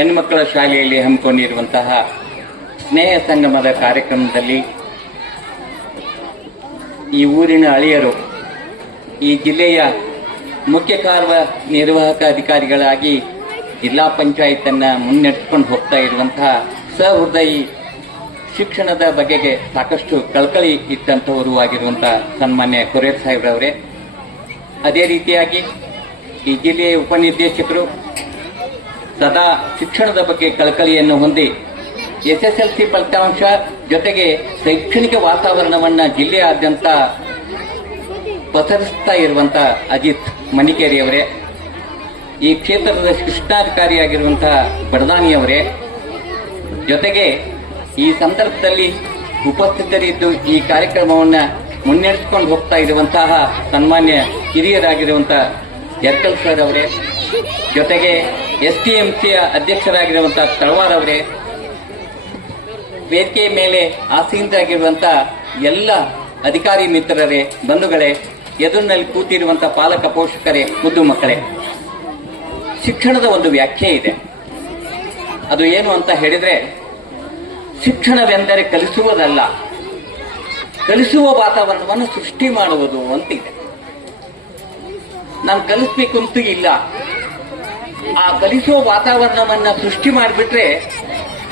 ಹೆಣ್ಣುಮಕ್ಕಳ ಶಾಲೆಯಲ್ಲಿ ಹಮ್ಮಿಕೊಂಡಿರುವಂತಹ ಸ್ನೇಹ ಸಂಗಮದ ಕಾರ್ಯಕ್ರಮದಲ್ಲಿ ಈ ಊರಿನ ಅಳಿಯರು ಈ ಜಿಲ್ಲೆಯ ಮುಖ್ಯ ಕಾರ್ಯನಿರ್ವಾಹಕ ಅಧಿಕಾರಿಗಳಾಗಿ ಜಿಲ್ಲಾ ಪಂಚಾಯತನ್ನ ಮುನ್ನಡೆಸಿಕೊಂಡು ಹೋಗ್ತಾ ಇರುವಂತಹ ಸಹೃದಯಿ ಶಿಕ್ಷಣದ ಬಗೆಗೆ ಸಾಕಷ್ಟು ಕಳಕಳಿ ಇಟ್ಟಂತವರು ಆಗಿರುವಂತಹ ಸನ್ಮಾನ್ಯ ಕೊರೇರ್ ಸಾಹೇಬ್ರವರೇ, ಅದೇ ರೀತಿಯಾಗಿ ಈ ಜಿಲ್ಲೆಯ ಉಪನಿರ್ದೇಶಕರು ಸದಾ ಶಿಕ್ಷಣದ ಬಗ್ಗೆ ಕಳಕಳಿಯನ್ನು ಹೊಂದಿ SSLC ಫಲಿತಾಂಶ ಜೊತೆಗೆ ಶೈಕ್ಷಣಿಕ ವಾತಾವರಣವನ್ನ ಜಿಲ್ಲೆಯಾದ್ಯಂತ ಪಸರಿಸ್ತಾ ಇರುವಂತಹ ಅಜಿತ್ ಮಣಿಕೇರಿಯವರೇ, ಈ ಕ್ಷೇತ್ರದ ಶಿಕ್ಷಣಾಧಿಕಾರಿಯಾಗಿರುವಂತಹ ಬಡದಾನಿಯವರೇ, ಜೊತೆಗೆ ಈ ಸಂದರ್ಭದಲ್ಲಿ ಉಪಸ್ಥಿತರಿದ್ದು ಈ ಕಾರ್ಯಕ್ರಮವನ್ನು ಮುನ್ನಡೆಸಿಕೊಂಡು ಹೋಗ್ತಾ ಇರುವಂತಹ ಸನ್ಮಾನ್ಯ ಹಿರಿಯರಾಗಿರುವಂತಹ ಯರ್ಕಲ್ ಸರ್ ಅವರೇ, ಜೊತೆಗೆ STMCಯ ಅಧ್ಯಕ್ಷರಾಗಿರುವಂತಹ ತಳವಾರ್ ಅವರೇ, ವೇದಿಕೆ ಮೇಲೆ ಆಸೀನರಾಗಿರುವಂತಹ ಎಲ್ಲ ಅಧಿಕಾರಿ ಮಿತ್ರರೇ, ಬಂಧುಗಳೇ, ಎದುರಿನಲ್ಲಿ ಕೂತಿರುವಂತಹ ಪಾಲಕ ಪೋಷಕರೇ, ಮುದ್ದು ಮಕ್ಕಳೇ, ಶಿಕ್ಷಣದ ಒಂದು ವ್ಯಾಖ್ಯೆ ಇದೆ. ಅದು ಏನು ಅಂತ ಹೇಳಿದ್ರೆ, ಶಿಕ್ಷಣವೆಂದರೆ ಕಲಿಸುವುದಲ್ಲ, ಕಲಿಸುವ ವಾತಾವರಣವನ್ನು ಸೃಷ್ಟಿ ಮಾಡುವುದು ಅಂತಿದೆ. ನಾನು ಕಲಿಸ್ಬೇಕು ಅಂತೂ ಇಲ್ಲ, ಆ ಕಲಿಸುವ ವಾತಾವರಣವನ್ನ ಸೃಷ್ಟಿ ಮಾಡಿಬಿಟ್ರೆ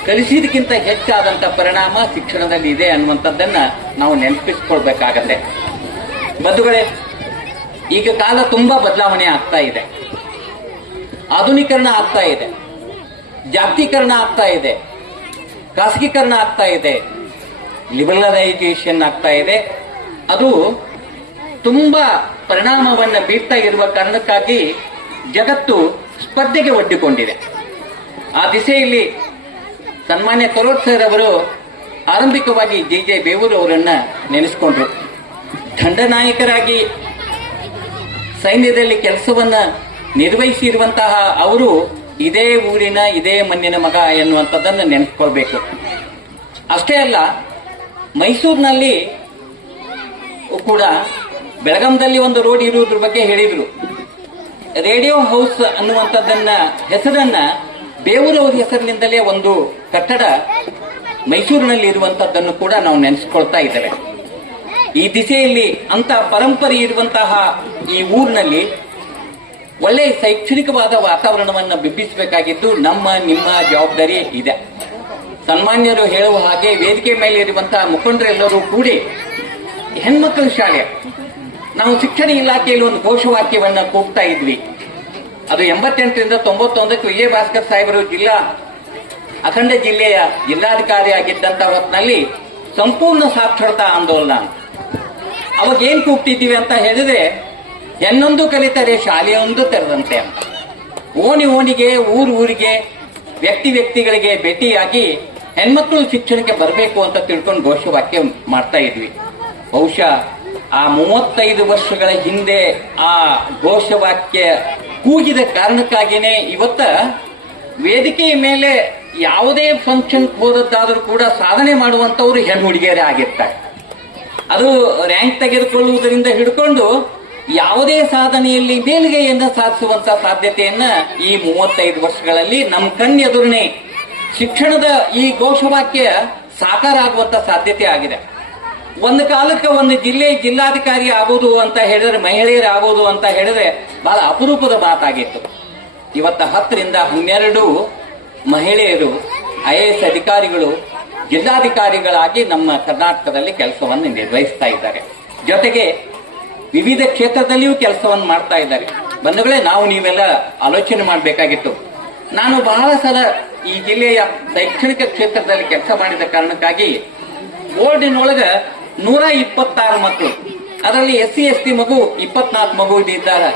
ಕಲಿಸಿದಕ್ಕಿಂತ ಹೆಚ್ಚಾದಂತ ಪರಿಣಾಮ ಶಿಕ್ಷಣದಲ್ಲಿ ಇದೆ ಅನ್ನುವಂಥದ್ದನ್ನ ನಾವು ನೆನಪಿಸ್ಕೊಳ್ಬೇಕಾಗತ್ತೆ. ಬಂಧುಗಳೇ, ಈಗ ಕಾಲ ತುಂಬಾ ಬದಲಾವಣೆ ಆಗ್ತಾ ಇದೆ, ಆಧುನೀಕರಣ ಆಗ್ತಾ ಇದೆ, ಜಾಗತೀಕರಣ ಆಗ್ತಾ ಇದೆ, ಖಾಸಗೀಕರಣ ಆಗ್ತಾ ಇದೆ, ಲಿಬರಲೈಸೇಷನ್ ಆಗ್ತಾ ಇದೆ. ಅದು ತುಂಬಾ ಪರಿಣಾಮವನ್ನು ಬೀರ್ತಾ ಇರುವ ಕಾರಣಕ್ಕಾಗಿ ಜಗತ್ತು ಸ್ಪರ್ಧೆಗೆ ಒಡ್ಡಿಕೊಂಡಿದೆ. ಆ ದಿಸೆಯಲ್ಲಿ ಸನ್ಮಾನ್ಯ ಕೊರೋರ್ ಸರ್ ಅವರು ಆರಂಭಿಕವಾಗಿ JJ ಬೇವೂರು ಅವರನ್ನ ನೆನೆಸಿಕೊಂಡ್ರು. ದಂಡನಾಯಕರಾಗಿ ಸೈನ್ಯದಲ್ಲಿ ಕೆಲಸವನ್ನ ನಿರ್ವಹಿಸಿರುವಂತಹ ಅವರು ಇದೇ ಊರಿನ ಇದೇ ಮಣ್ಣಿನ ಮಗ ಎನ್ನುವಂಥದ್ದನ್ನು ನೆನೆಸ್ಕೊಳ್ಬೇಕು. ಅಷ್ಟೇ ಅಲ್ಲ, ಮೈಸೂರಿನಲ್ಲಿ ಕೂಡ ಬೆಳಗಾಂದಲ್ಲಿ ಒಂದು ರೋಡ್ ಇರುವುದ್ರ ಬಗ್ಗೆ ಹೇಳಿದ್ರು. ರೇಡಿಯೋ ಹೌಸ್ ಅನ್ನುವಂಥದ್ದನ್ನ ಹೆಸರನ್ನ ಬೇವೂರವ್ರ ಹೆಸರಿನಿಂದಲೇ ಒಂದು ಕಟ್ಟಡ ಮೈಸೂರಿನಲ್ಲಿ ಇರುವಂತದ್ದನ್ನು ಕೂಡ ನಾವು ನೆನೆಸ್ಕೊಳ್ತಾ ಇದ್ದೇವೆ. ಈ ದಿಸೆಯಲ್ಲಿ ಅಂತ ಪರಂಪರೆ ಇರುವಂತಹ ಈ ಊರಿನಲ್ಲಿ ಒಳ್ಳೆ ಶೈಕ್ಷಣಿಕವಾದ ವಾತಾವರಣವನ್ನು ಬಿಂಬಿಸಬೇಕಾಗಿದ್ದು ನಿಮ್ಮ ಜವಾಬ್ದಾರಿ ಇದೆ. ಸನ್ಮಾನ್ಯರು ಹೇಳುವ ಹಾಗೆ ವೇದಿಕೆ ಮೇಲೆ ಇರುವಂತಹ ಮುಖಂಡರೆಲ್ಲರೂ ಕೂಡಿ ಹೆಣ್ಮಕ್ಕಳ ಶಾಲೆ, ನಾವು ಶಿಕ್ಷಣ ಇಲಾಖೆಯಲ್ಲಿ ಒಂದು ಘೋಷವಾಕ್ಯವನ್ನ ಕೂಗ್ತಾ ಇದ್ವಿ. ಅದು 88ರಿಂದ 91ಕ್ಕೆ ವಿಜಯ ಭಾಸ್ಕರ್ ಸಾಹೇಬರು ಅಖಂಡ ಜಿಲ್ಲೆಯ ಜಿಲ್ಲಾಧಿಕಾರಿ ಆಗಿದ್ದಂತ ಹೊತ್ತಿನಲ್ಲಿ ಸಂಪೂರ್ಣ ಸಾಕ್ಷರತಾ ಆಂದೋಲನ. ಅವಾಗ ಏನ್ ಕೂಗ್ತಿದ್ದೀವಿ ಅಂತ ಹೇಳಿದ್ರೆ, ಹೆಣ್ಣೊಂದು ಕಲಿತರೆ ಶಾಲೆಯೊಂದು ತೆರೆದಂತೆ ಅಂತ. ಓಣಿಗೆ ಊರಿಗೆ ವ್ಯಕ್ತಿಗಳಿಗೆ ಭೇಟಿಯಾಗಿ ಹೆಣ್ಮಕ್ಳು ಶಿಕ್ಷಣಕ್ಕೆ ಬರಬೇಕು ಅಂತ ತಿಳ್ಕೊಂಡು ಘೋಷವಾಕ್ಯ ಮಾಡ್ತಾ ಇದ್ವಿ. ಬಹುಶಃ ಆ 35 ವರ್ಷಗಳ ಹಿಂದೆ ಆ ಘೋಷವಾಕ್ಯ ಕೂಗಿದ ಕಾರಣಕ್ಕಾಗಿಯೇ ಇವತ್ತ ವೇದಿಕೆಯ ಮೇಲೆ ಯಾವುದೇ ಫಂಕ್ಷನ್ ಹೋದದ್ದಾದರೂ ಕೂಡ ಸಾಧನೆ ಮಾಡುವಂತವರು ಹೆಣ್ಣು ಹುಡುಗಿಯರೇ ಆಗಿರ್ತಾರೆ. ಅದು ರ್ಯಾಂಕ್ ತೆಗೆದುಕೊಳ್ಳುವುದರಿಂದ ಹಿಡ್ಕೊಂಡು ಯಾವುದೇ ಸಾಧನೆಯಲ್ಲಿ ಮೇಲುಗೈಯನ್ನ ಸಾಧಿಸುವಂತ ಸಾಧ್ಯತೆಯನ್ನ ಈ 35 ವರ್ಷಗಳಲ್ಲಿ ನಮ್ಮ ಕಣ್ಣೆದುರನೆ ಶಿಕ್ಷಣದ ಈ ಘೋಷವಾಕ್ಯ ಸಾಕಾರ ಆಗುವಂತ ಸಾಧ್ಯತೆ ಆಗಿದೆ. ಒಂದು ಕಾಲಕ್ಕೆ ಒಂದು ಜಿಲ್ಲಾಧಿಕಾರಿ ಆಗೋದು ಅಂತ ಹೇಳಿದ್ರೆ, ಮಹಿಳೆಯರು ಆಗೋದು ಅಂತ ಹೇಳಿದ್ರೆ ಬಹಳ ಅಪರೂಪದ ಮಾತಾಗಿತ್ತು. ಇವತ್ತ 10ರಿಂದ 12 ಮಹಿಳೆಯರು IAS ಅಧಿಕಾರಿಗಳು ಜಿಲ್ಲಾಧಿಕಾರಿಗಳಾಗಿ ನಮ್ಮ ಕರ್ನಾಟಕದಲ್ಲಿ ಕೆಲಸವನ್ನು ನಿರ್ವಹಿಸ್ತಾ ಇದ್ದಾರೆ. ಜೊತೆಗೆ ವಿವಿಧ ಕ್ಷೇತ್ರದಲ್ಲಿಯೂ ಕೆಲಸವನ್ನು ಮಾಡ್ತಾ ಇದ್ದಾರೆ. ಬಂಧುಗಳೇ, ನಾವು ನೀವೆಲ್ಲ ಆಲೋಚನೆ ಮಾಡಬೇಕಾಗಿತ್ತು. ನಾನು ಬಹಳ ಸಲ ಈ ಜಿಲ್ಲೆಯ ಶೈಕ್ಷಣಿಕ ಕ್ಷೇತ್ರದಲ್ಲಿ ಕೆಲಸ ಮಾಡಿದ ಕಾರಣಕ್ಕಾಗಿ ಬೋರ್ಡಿನೊಳಗ 126 ಮಕ್ಕಳು, ಅದರಲ್ಲಿ SC ST ಮಗು 24 ಮಗು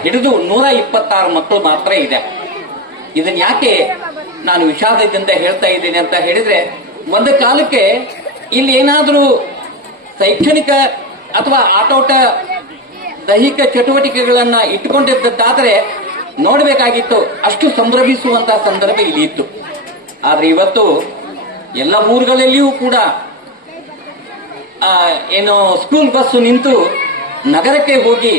ಹಿಡಿದು 126 ಮಕ್ಕಳು ಮಾತ್ರ ಇದೆ. ಇದನ್ನ ಯಾಕೆ ನಾನು ವಿಷಾದದಿಂದ ಹೇಳ್ತಾ ಇದ್ದೇನೆ ಅಂತ ಹೇಳಿದ್ರೆ, ಒಂದು ಕಾಲಕ್ಕೆ ಇಲ್ಲಿ ಏನಾದರೂ ಶೈಕ್ಷಣಿಕ ಅಥವಾ ಆಟೋಟ ದೈಹಿಕ ಚಟುವಟಿಕೆಗಳನ್ನ ಇಟ್ಟುಕೊಂಡಿದ್ದಾದ್ರೆ ನೋಡಬೇಕಾಗಿತ್ತು, ಅಷ್ಟು ಸಂಭ್ರಮಿಸುವಂತಹ ಸಂದರ್ಭ ಇಲ್ಲಿ ಇತ್ತು. ಆದ್ರೆ ಇವತ್ತು ಎಲ್ಲ ಊರುಗಳಲ್ಲಿಯೂ ಕೂಡ ಏನು ಸ್ಕೂಲ್ ಬಸ್ ನಿಂತು ನಗರಕ್ಕೆ ಹೋಗಿ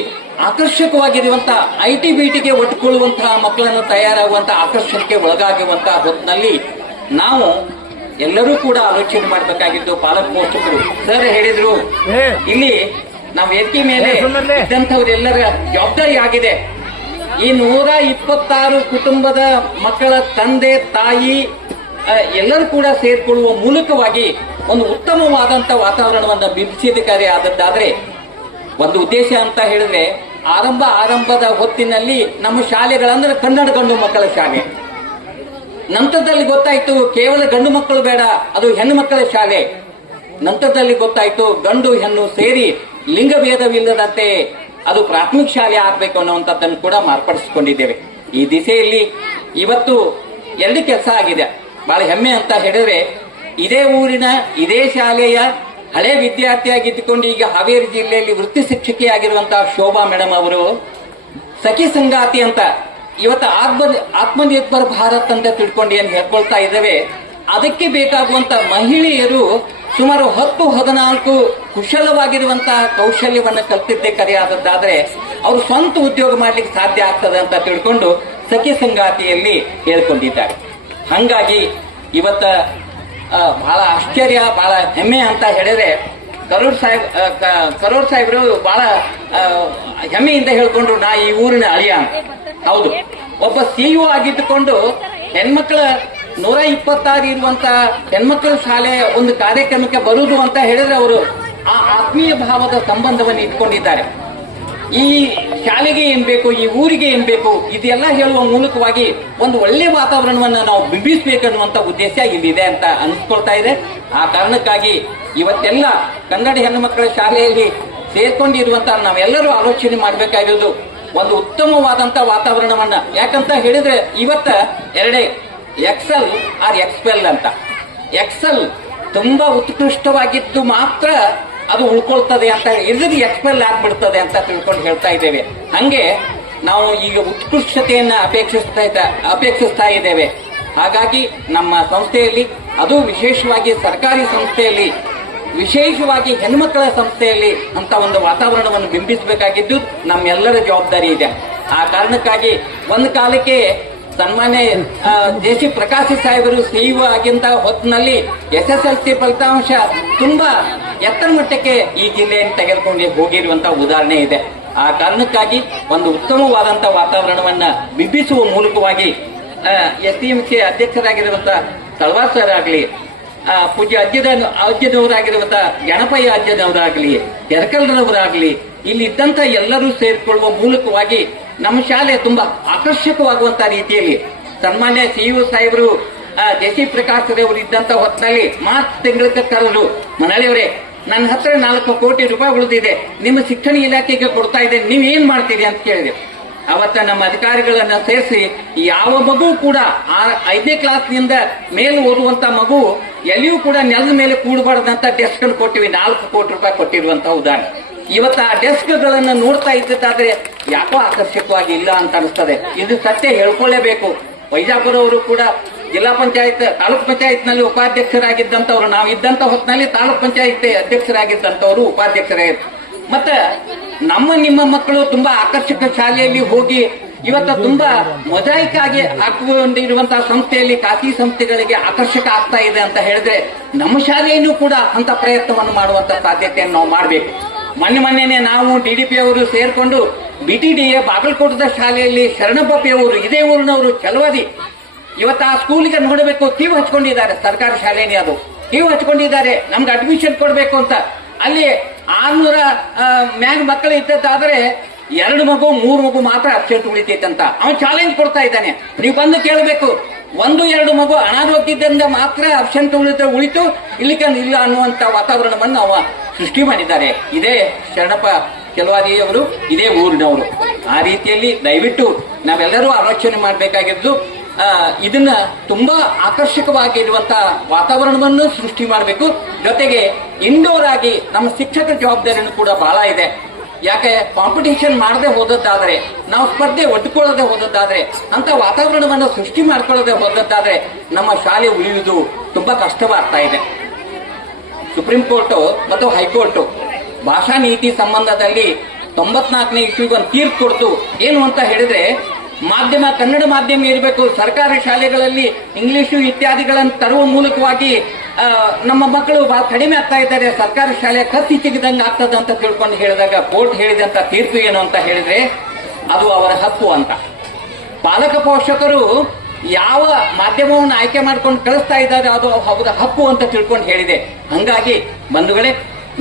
ಆಕರ್ಷಕವಾಗಿರುವಂತಹ IT BTಗೆ ಒಟ್ಟುಕೊಳ್ಳುವಂತಹ ಮಕ್ಕಳನ್ನು ತಯಾರಾಗುವಂತಹ ಆಕರ್ಷಣೆಗೆ ಒಳಗಾಗುವಂತಹ ಹೊತ್ತಿನಲ್ಲಿ ನಾವು ಎಲ್ಲರೂ ಕೂಡ ಆಲೋಚನೆ ಮಾಡಬೇಕಾಗಿದ್ದು ಪಾಲಕ ಪೋಷಕರು. ಸರ್ ಹೇಳಿದ್ರು ಇಲ್ಲಿ ನಾವು ವೇದಿಕೆ ಮೇಲೆ ಇದ್ದಂಥವರೆಲ್ಲರ ಜವಾಬ್ದಾರಿ ಆಗಿದೆ. ಈ 126 ಕುಟುಂಬದ ಮಕ್ಕಳ ತಂದೆ ತಾಯಿ ಎಲ್ಲರೂ ಕೂಡ ಸೇರ್ಕೊಳ್ಳುವ ಮೂಲಕವಾಗಿ ಒಂದು ಉತ್ತಮವಾದಂತ ವಾತಾವರಣವನ್ನು ಆದದ್ದಾದ್ರೆ ಒಂದು ಉದ್ದೇಶ ಅಂತ ಹೇಳಿದ್ರೆ ಆರಂಭದ ಹೊತ್ತಿನಲ್ಲಿ ನಮ್ಮ ಶಾಲೆಗಳಂದ್ರೆ ಕನ್ನಡ ಗಂಡು ಮಕ್ಕಳ ಶಾಲೆ. ನಂತರದಲ್ಲಿ ಗೊತ್ತಾಯ್ತು ಕೇವಲ ಗಂಡು ಮಕ್ಕಳು ಬೇಡ, ಅದು ಹೆಣ್ಣು ಮಕ್ಕಳ ಶಾಲೆ. ನಂತರದಲ್ಲಿ ಗೊತ್ತಾಯ್ತು ಗಂಡು ಹೆಣ್ಣು ಸೇರಿ ಲಿಂಗಭೇದವಿಲ್ಲದಂತೆ ಅದು ಪ್ರಾಥಮಿಕ ಶಾಲೆ ಆಗ್ಬೇಕು ಅನ್ನುವಂಥದ್ದನ್ನು ಕೂಡ ಮಾರ್ಪಡಿಸಿಕೊಂಡಿದ್ದೇವೆ. ಈ ದಿಸೆಯಲ್ಲಿ ಇವತ್ತು 2 ಕೆಲಸ ಆಗಿದೆ. ಬಹಳ ಹೆಮ್ಮೆ ಅಂತ ಹೇಳಿದ್ರೆ ಇದೇ ಊರಿನ ಇದೇ ಶಾಲೆಯ ಹಳೆ ವಿದ್ಯಾರ್ಥಿಯಾಗಿದ್ದುಕೊಂಡು ಈಗ ಹಾವೇರಿ ಜಿಲ್ಲೆಯಲ್ಲಿ ವೃತ್ತಿ ಶಿಕ್ಷಕಿಯಾಗಿರುವಂತಹ ಶೋಭಾ ಮೇಡಮ್ ಅವರು ಸಖಿ ಸಂಗಾತಿ ಅಂತ ಇವತ್ತು ಆತ್ಮನಿರ್ಭರ ಭಾರತ್ ಅಂತ ತಿಳ್ಕೊಂಡು ಏನ್ ಹೇಳ್ಕೊಳ್ತಾ ಇದ್ದೇವೆ. ಅದಕ್ಕೆ ಬೇಕಾಗುವಂತ ಮಹಿಳೆಯರು ಸುಮಾರು 10-14 ಕುಶಲವಾಗಿರುವಂತಹ ಕೌಶಲ್ಯವನ್ನು ಕಲ್ತಿದ್ದೇ ಕರೆಯಾದದ್ದಾದ್ರೆ ಅವರು ಸ್ವಂತ ಉದ್ಯೋಗ ಮಾಡ್ಲಿಕ್ಕೆ ಸಾಧ್ಯ ಆಗ್ತದೆ ಅಂತ ತಿಳ್ಕೊಂಡು ಸಖಿ ಸಂಗಾತಿಯಲ್ಲಿ ಹೇಳ್ಕೊಂಡಿದ್ದಾರೆ. ಹಂಗಾಗಿ ಇವತ್ತ ಬಹಳ ಆಶ್ಚರ್ಯ, ಬಹಳ ಹೆಮ್ಮೆ ಅಂತ ಹೇಳಿದ್ರೆ ಕರೋಡ್ ಸಾಹೇಬರು ಬಹಳ ಹೆಮ್ಮೆಯಿಂದ ಹೇಳ್ಕೊಂಡ್ರು, ನಾ ಈ ಊರಿನ ಅಳಿಯ ಅಂತ. ಹೌದು, ಒಬ್ಬ CEO ಆಗಿದ್ದುಕೊಂಡು ಹೆಣ್ಮಕ್ಳ 126 ಇರುವಂತ ಹೆಣ್ಮಕ್ಳ ಶಾಲೆ ಒಂದು ಕಾರ್ಯಕ್ರಮಕ್ಕೆ ಬರುವುದು ಅಂತ ಹೇಳಿದ್ರೆ ಅವರು ಆ ಆತ್ಮೀಯ ಭಾವದ ಸಂಬಂಧವನ್ನು ಇಟ್ಕೊಂಡಿದ್ದಾರೆ. ಈ ಶಾಲೆಗೆ ಏನ್ ಬೇಕು, ಈ ಊರಿಗೆ ಏನ್ ಬೇಕು, ಇದೆಲ್ಲ ಹೇಳುವ ಮೂಲಕವಾಗಿ ಒಂದು ಒಳ್ಳೆ ವಾತಾವರಣವನ್ನ ನಾವು ಬಿಂಬಿಸಬೇಕನ್ನುವಂತ ಉದ್ದೇಶ ಇಲ್ಲಿದೆ ಅಂತ ಅನಿಸ್ಕೊಳ್ತಾ ಇದೆ. ಆ ಕಾರಣಕ್ಕಾಗಿ ಇವತ್ತೆಲ್ಲ ಕನ್ನಡ ಹೆಣ್ಣು ಮಕ್ಕಳ ಶಾಲೆಯಲ್ಲಿ ಸೇರ್ಕೊಂಡಿರುವಂತಹ ನಾವೆಲ್ಲರೂ ಆಲೋಚನೆ ಮಾಡಬೇಕಾಗಿರೋದು ಒಂದು ಉತ್ತಮವಾದಂತ ವಾತಾವರಣವನ್ನ. ಯಾಕಂತ ಹೇಳಿದ್ರೆ ಇವತ್ತ 2 ಎಕ್ಸೆಲ್ ಆರ್ ಎಕ್ಸ್ಪೆಲ್ ಅಂತ. ಎಕ್ಸೆಲ್ ತುಂಬಾ ಉತ್ಕೃಷ್ಟವಾಗಿದ್ದು ಮಾತ್ರ ಅದು ಉಳ್ಕೊಳ್ತದೆ ಅಂತ ಇಲ್ಲದ್ರೆ ಎಕ್ಸ್ಪೆಲ್ ಆಗ್ಬಿಡ್ತದೆ ಅಂತ ತಿಳ್ಕೊಂಡು ಹೇಳ್ತಾ ಇದ್ದೇವೆ. ಹಂಗೆ ನಾವು ಈಗ ಉತ್ಕೃಷ್ಟತೆಯನ್ನ ಅಪೇಕ್ಷಿಸ್ತಾ ಇದ್ದೇವೆ. ಹಾಗಾಗಿ ನಮ್ಮ ಸಂಸ್ಥೆಯಲ್ಲಿ, ಅದು ವಿಶೇಷವಾಗಿ ಸರ್ಕಾರಿ ಸಂಸ್ಥೆಯಲ್ಲಿ, ವಿಶೇಷವಾಗಿ ಹೆಣ್ಮಕ್ಕಳ ಸಂಸ್ಥೆಯಲ್ಲಿ ಅಂತ ಒಂದು ವಾತಾವರಣವನ್ನು ಬಿಂಬಿಸಬೇಕಾಗಿದ್ದು ನಮ್ಮೆಲ್ಲರ ಜವಾಬ್ದಾರಿ ಇದೆ. ಆ ಕಾರಣಕ್ಕಾಗಿ ಒಂದು ಕಾಲಕ್ಕೆ ಸನ್ಮಾನ್ಯ JC ಪ್ರಕಾಶ್ ಸಾಹೇಬರು CEO ಆಗಿಂತ ಹೊತ್ತಿನಲ್ಲಿ SSLC ಫಲಿತಾಂಶ ತುಂಬಾ ಎತ್ತರ ಮಟ್ಟಕ್ಕೆ ಈ ಜಿಲ್ಲೆಯನ್ನು ತೆಗೆದುಕೊಂಡು ಹೋಗಿರುವಂತಹ ಉದಾಹರಣೆ ಇದೆ. ಆ ಕಾರಣಕ್ಕಾಗಿ ಒಂದು ಉತ್ತಮವಾದಂತಹ ವಾತಾವರಣವನ್ನ ಬಿಂಬಿಸುವ ಮೂಲಕವಾಗಿ STMC ಅಧ್ಯಕ್ಷರಾಗಿರುವಂತಹ ತಳವಾರ್ ಸರ್ ಆಗಲಿ, ಪೂಜ್ಯ ಅಜ್ಜನವರಾಗಿರುವಂತಹ ಗಣಪಯ್ಯ ಅಜ್ಜನವರಾಗಲಿ, ಎರಕಲ್ರವರಾಗಲಿ, ಇಲ್ಲಿ ಇದ್ದಂತ ಎಲ್ಲರೂ ಸೇರಿಕೊಳ್ಳುವ ಮೂಲಕವಾಗಿ ನಮ್ಮ ಶಾಲೆ ತುಂಬಾ ಆಕರ್ಷಕವಾಗುವಂತಹ ರೀತಿಯಲ್ಲಿ ಸನ್ಮಾನ್ಯ CEO ಸಾಹೇಬರು JC ಪ್ರಕಾಶ್ ಅವರು ಇದ್ದಂತ ಹೊತ್ತಿನಲ್ಲಿ ಮಾರ್ಚ್ ತಿಂಗಳಿಗೆ ಕರೆದು, ಮನಳಿಯವರೇ ನನ್ನ ಹತ್ರ 4 ಕೋಟಿ ರೂಪಾಯಿ ಉಳಿದಿದೆ, ನಿಮ್ಮ ಶಿಕ್ಷಣ ಇಲಾಖೆಗೆ ಕೊಡ್ತಾ ಇದ್ದೇನೆ, ನೀವ್ ಏನ್ ಮಾಡ್ತೀರಿ ಅಂತ ಕೇಳಿದೆ. ಅವತ್ತ ನಮ್ಮ ಅಧಿಕಾರಿಗಳನ್ನ ಸೇರಿಸಿ ಯಾವ ಮಗು ಕೂಡ 5ನೇ ಕ್ಲಾಸ್ನಿಂದ ಮೇಲೆ ಓದುವಂತ ಮಗು ಎಲ್ಲಿಯೂ ಕೂಡ ನೆಲದ ಮೇಲೆ ಕೂಡಬಾರದಂತ ಡೆಸ್ಕ್ ಕೊಟ್ಟಿವಿ. 4 ಕೋಟಿ ರೂಪಾಯಿ ಕೊಟ್ಟಿರುವಂತಹ ಉದಾಹರಣೆ. ಇವತ್ತು ಆ ಡೆಸ್ಕ್ಗಳನ್ನ ನೋಡ್ತಾ ಇದ್ದಾದ್ರೆ ಯಾಕೋ ಆಕರ್ಷಕವಾಗಿ ಇಲ್ಲ ಅಂತ ಅನಿಸ್ತದೆ. ಇದು ಸತ್ಯ ಹೇಳ್ಕೊಳ್ಳೇಬೇಕು. ವೈಜಾಪುರ ಅವರು ಕೂಡ ಜಿಲ್ಲಾ ಪಂಚಾಯತ್, ತಾಲೂಕ್ ಪಂಚಾಯತ್ ನಲ್ಲಿ ಉಪಾಧ್ಯಕ್ಷರಾಗಿದ್ದಂತವ್ರು, ನಾವು ಇದ್ದಂತ ಹೊತ್ತಿನಲ್ಲಿ ತಾಲೂಕ್ ಪಂಚಾಯತ್ ಅಧ್ಯಕ್ಷರಾಗಿದ್ದಂತವ್ರು ಉಪಾಧ್ಯಕ್ಷರಾಗಿದ್ರು. ಮತ್ತೆ ನಿಮ್ಮ ಮಕ್ಕಳು ತುಂಬಾ ಆಕರ್ಷಕ ಶಾಲೆಯಲ್ಲಿ ಹೋಗಿ ಇವತ್ತು ತುಂಬಾ ಮೊಜಾಯಿಕ್ ಆಗಿ ಹಾಕಿಕೊಂಡಿರುವಂತಹ ಸಂಸ್ಥೆಯಲ್ಲಿ ಖಾಸಗಿ ಸಂಸ್ಥೆಗಳಿಗೆ ಆಕರ್ಷಕ ಆಗ್ತಾ ಇದೆ ಅಂತ ಹೇಳಿದ್ರೆ ನಮ್ಮ ಶಾಲೆಯನ್ನು ಕೂಡ ಅಂತ ಪ್ರಯತ್ನವನ್ನು ಮಾಡುವಂತ ಸಾಧ್ಯತೆಯನ್ನು ನಾವು ಮಾಡಬೇಕು. ಮೊನ್ನೆನೆ ನಾವು DDP ಅವರು ಸೇರ್ಕೊಂಡು BTDA ಬಾಗಲಕೋಟದ ಶಾಲೆಯಲ್ಲಿ ಶರಣಬಪ್ಪಿ ಅವರು, ಇದೇ ಊರಿನವರು, ಚಲವಾದಿ, ಇವತ್ತು ಆ ಸ್ಕೂಲ್ಗೆ ನೋಡಬೇಕು ತೀವ್ ಹಚ್ಕೊಂಡಿದ್ದಾರೆ. ಸರ್ಕಾರಿ ಶಾಲೆನೇ ಅದು ತೀವ್ ಹಚ್ಕೊಂಡಿದ್ದಾರೆ, ನಮ್ಗೆ ಅಡ್ಮಿಷನ್ ಕೊಡಬೇಕು ಅಂತ. ಅಲ್ಲಿ 600 ಮ್ಯಾಗ ಮಕ್ಕಳು ಇದ್ದಾದ್ರೆ 2 ಮಗು 3 ಮಗು ಮಾತ್ರ ಅಬ್ಸೆಂಟ್ ಉಳಿತೈತಂತ ಅವನು ಚಾಲೆಂಜ್ ಕೊಡ್ತಾ ಇದ್ದಾನೆ. ನೀವು ಬಂದು ಕೇಳಬೇಕು, 1-2 ಮಗು ಅನಾರೋಗ್ಯದಿಂದ ಮಾತ್ರ ಅಬ್ಸೆಂಟ್ ಉಳಿತು, ಇಲ್ಲಿಕಂದ್ ಇಲ್ಲ ಅನ್ನುವಂತ ವಾತಾವರಣವನ್ನು ಅವ ಸೃಷ್ಟಿ ಮಾಡಿದ್ದಾರೆ. ಇದೇ ಶರಣಪ್ಪ ಕೆಲವಾದಿಯವರು, ಇದೇ ಊರಿನವರು. ಆ ರೀತಿಯಲ್ಲಿ ದಯವಿಟ್ಟು ನಾವೆಲ್ಲರೂ ಆಲೋಚನೆ ಮಾಡಬೇಕಾಗಿದ್ದು ಇದನ್ನ ತುಂಬಾ ಆಕರ್ಷಕವಾಗಿರುವಂತಹ ವಾತಾವರಣವನ್ನು ಸೃಷ್ಟಿ ಮಾಡಬೇಕು. ಜೊತೆಗೆ ಇಂಡೋರ್ ಆಗಿ ನಮ್ಮ ಶಿಕ್ಷಕರ ಜವಾಬ್ದಾರಿಯನ್ನು ಕೂಡ ಬಹಳ ಇದೆ. ಯಾಕೆ ಕಾಂಪಿಟೇಷನ್ ಮಾಡದೆ ಹೋದದ್ದಾದ್ರೆ, ನಾವು ಸ್ಪರ್ಧೆ ಒಡ್ಕೊಳ್ಳದೆ ಹೋದದ್ದಾದ್ರೆ, ಅಂತ ವಾತಾವರಣವನ್ನು ಸೃಷ್ಟಿ ಮಾಡ್ಕೊಳ್ಳದೆ ಹೋದದ್ದಾದ್ರೆ ನಮ್ಮ ಶಾಲೆ ಉಳಿಯುವುದು ತುಂಬಾ ಕಷ್ಟವಾಗ್ತಾ ಇದೆ. ಸುಪ್ರೀಂ ಕೋರ್ಟ್ ಮತ್ತು ಹೈಕೋರ್ಟ್ ಭಾಷಾ ನೀತಿ ಸಂಬಂಧದಲ್ಲಿ 94ನೇ ಇಸ್ವಿಗೆ ಒಂದು ತೀರ್ಪು ಕೊಡ್ತು. ಏನು ಅಂತ ಹೇಳಿದ್ರೆ, ಮಾಧ್ಯಮ ಕನ್ನಡ ಮಾಧ್ಯಮ ಇರಬೇಕು, ಸರ್ಕಾರಿ ಶಾಲೆಗಳಲ್ಲಿ ಇಂಗ್ಲಿಷು ಇತ್ಯಾದಿಗಳನ್ನು ತರುವ ಮೂಲಕವಾಗಿ ನಮ್ಮ ಮಕ್ಕಳು ಬಹಳ ಕಡಿಮೆ ಆಗ್ತಾ ಇದ್ದಾರೆ, ಸರ್ಕಾರಿ ಶಾಲೆ ಕತ್ತಿ ಚಿಗಿದಂಗೆ ಆಗ್ತದೆ ಅಂತ ತಿಳ್ಕೊಂಡು ಹೇಳಿದಾಗ ಕೋರ್ಟ್ ಹೇಳಿದಂತ ತೀರ್ಪು ಏನು ಅಂತ ಹೇಳಿದ್ರೆ, ಅದು ಅವರ ಹಕ್ಕು ಅಂತ. ಪಾಲಕ ಪೋಷಕರು ಯಾವ ಮಾಧ್ಯಮವನ್ನು ಆಯ್ಕೆ ಮಾಡ್ಕೊಂಡು ಕಳಿಸ್ತಾ ಇದ್ದಾರೆ ಅದು ಅವರ ಹಕ್ಕು ಅಂತ ತಿಳ್ಕೊಂಡು ಹೇಳಿದೆ. ಹಂಗಾಗಿ ಬಂಧುಗಳೇ,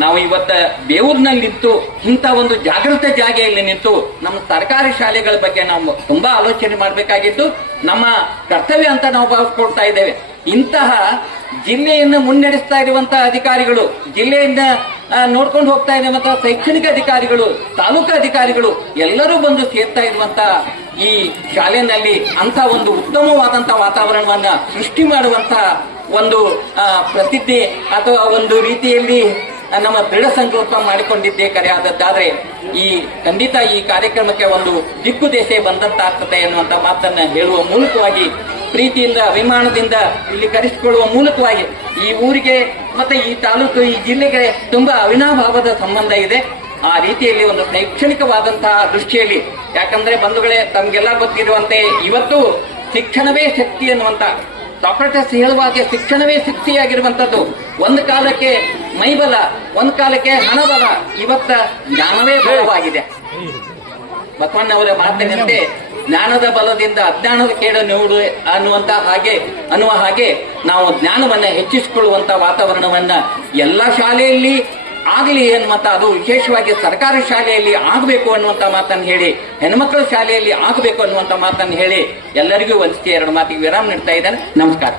ನಾವು ಇವತ್ತ ಬೇವೂರಿನಲ್ಲಿತ್ತು ಇಂಥ ಒಂದು ಜಾಗೃತ ಜಾಗೆಯಲ್ಲಿ ನಿಂತು ನಮ್ಮ ಸರ್ಕಾರಿ ಶಾಲೆಗಳ ಬಗ್ಗೆ ನಾವು ತುಂಬಾ ಆಲೋಚನೆ ಮಾಡಬೇಕಾಗಿತ್ತು. ನಮ್ಮ ಕರ್ತವ್ಯ ಅಂತ ನಾವು ಭಾವಿಸ್ಕೊಳ್ತಾ ಇದ್ದೇವೆ. ಇಂತಹ ಜಿಲ್ಲೆಯನ್ನು ಮುನ್ನಡೆಸ್ತಾ ಇರುವಂತಹ ಅಧಿಕಾರಿಗಳು, ಜಿಲ್ಲೆಯಿಂದ ನೋಡ್ಕೊಂಡು ಹೋಗ್ತಾ ಇರುವಂತಹ ಶೈಕ್ಷಣಿಕ ಅಧಿಕಾರಿಗಳು, ತಾಲೂಕು ಅಧಿಕಾರಿಗಳು ಎಲ್ಲರೂ ಬಂದು ಸೇರ್ತಾ ಇರುವಂತಹ ಈ ಶಾಲೆಯಲ್ಲಿ ಅಂತ ಒಂದು ಉತ್ತಮವಾದಂತಹ ವಾತಾವರಣವನ್ನ ಸೃಷ್ಟಿ ಮಾಡುವಂತಹ ಒಂದು ಪ್ರಸಿದ್ಧಿ ಅಥವಾ ಒಂದು ರೀತಿಯಲ್ಲಿ ನಮ್ಮ ದೃಢ ಸಂಕಲ್ಪ ಮಾಡಿಕೊಂಡಿದ್ದೇ ಕರೆ ಆದದ್ದಾದ್ರೆ ಈ ಖಂಡಿತ ಈ ಕಾರ್ಯಕ್ರಮಕ್ಕೆ ಒಂದು ದಿಕ್ಕು ದೇಶೆ ಬಂದಂತಾಗ್ತದೆ ಎನ್ನುವಂತ ಮಾತನ್ನ ಹೇಳುವ ಮೂಲಕವಾಗಿ, ಪ್ರೀತಿಯಿಂದ ಅಭಿಮಾನದಿಂದ ಇಲ್ಲಿ ಕರೆಸಿಕೊಳ್ಳುವ ಮೂಲಕವಾಗಿ ಈ ಊರಿಗೆ ಮತ್ತೆ ಈ ತಾಲೂಕು ಈ ಜಿಲ್ಲೆಗೆ ತುಂಬಾ ಅವಿನಾಭಾವದ ಸಂಬಂಧ ಇದೆ. ಆ ರೀತಿಯಲ್ಲಿ ಒಂದು ಶೈಕ್ಷಣಿಕವಾದಂತಹ ದೃಷ್ಟಿಯಲ್ಲಿ, ಯಾಕಂದ್ರೆ ಬಂಧುಗಳೇ ತಮ್ಗೆಲ್ಲ ಗೊತ್ತಿರುವಂತೆ ಇವತ್ತು ಶಿಕ್ಷಣವೇ ಶಕ್ತಿ ಎನ್ನುವಂತ ಸಾಕ್ರಟಿಸ್ ಹೇಳುವಾಗೆ ಶಿಕ್ಷಣವೇ ಶಕ್ತಿಯಾಗಿರುವಂತದ್ದು. ಒಂದು ಕಾಲಕ್ಕೆ ಮೈಬಲ, ಒಂದು ಕಾಲಕ್ಕೆ ಹಣಬಲ, ಇವತ್ತ ಜ್ಞಾನವೇ ಬಲವಾಗಿದೆ. ಬಸವಣ್ಣವರ ಮಾತಿನಂತೆ ಜ್ಞಾನದ ಬಲದಿಂದ ಅಜ್ಞಾನದ ಕೇಡ ನೋಡು ಅನ್ನುವ ಹಾಗೆ ನಾವು ಜ್ಞಾನವನ್ನ ಹೆಚ್ಚಿಸಿಕೊಳ್ಳುವಂತ ವಾತಾವರಣವನ್ನ ಎಲ್ಲ ಶಾಲೆಯಲ್ಲಿ ಆಗಲಿ ಅನ್ನುವಂತ, ಅದು ವಿಶೇಷವಾಗಿ ಸರ್ಕಾರಿ ಶಾಲೆಯಲ್ಲಿ ಆಗಬೇಕು ಅನ್ನುವಂತ ಮಾತನ್ನು ಹೇಳಿ, ಹೆಣ್ಮಕ್ಳ ಶಾಲೆಯಲ್ಲಿ ಆಗಬೇಕು ಅನ್ನುವಂತ ಮಾತನ್ನು ಹೇಳಿ ಎಲ್ಲರಿಗೂ ವಂಚಿಸಿ 2 ಮಾತಿಗೆ ವಿರಾಮ ನೀಡ್ತಾ ಇದ್ದೇನೆ. ನಮಸ್ಕಾರ.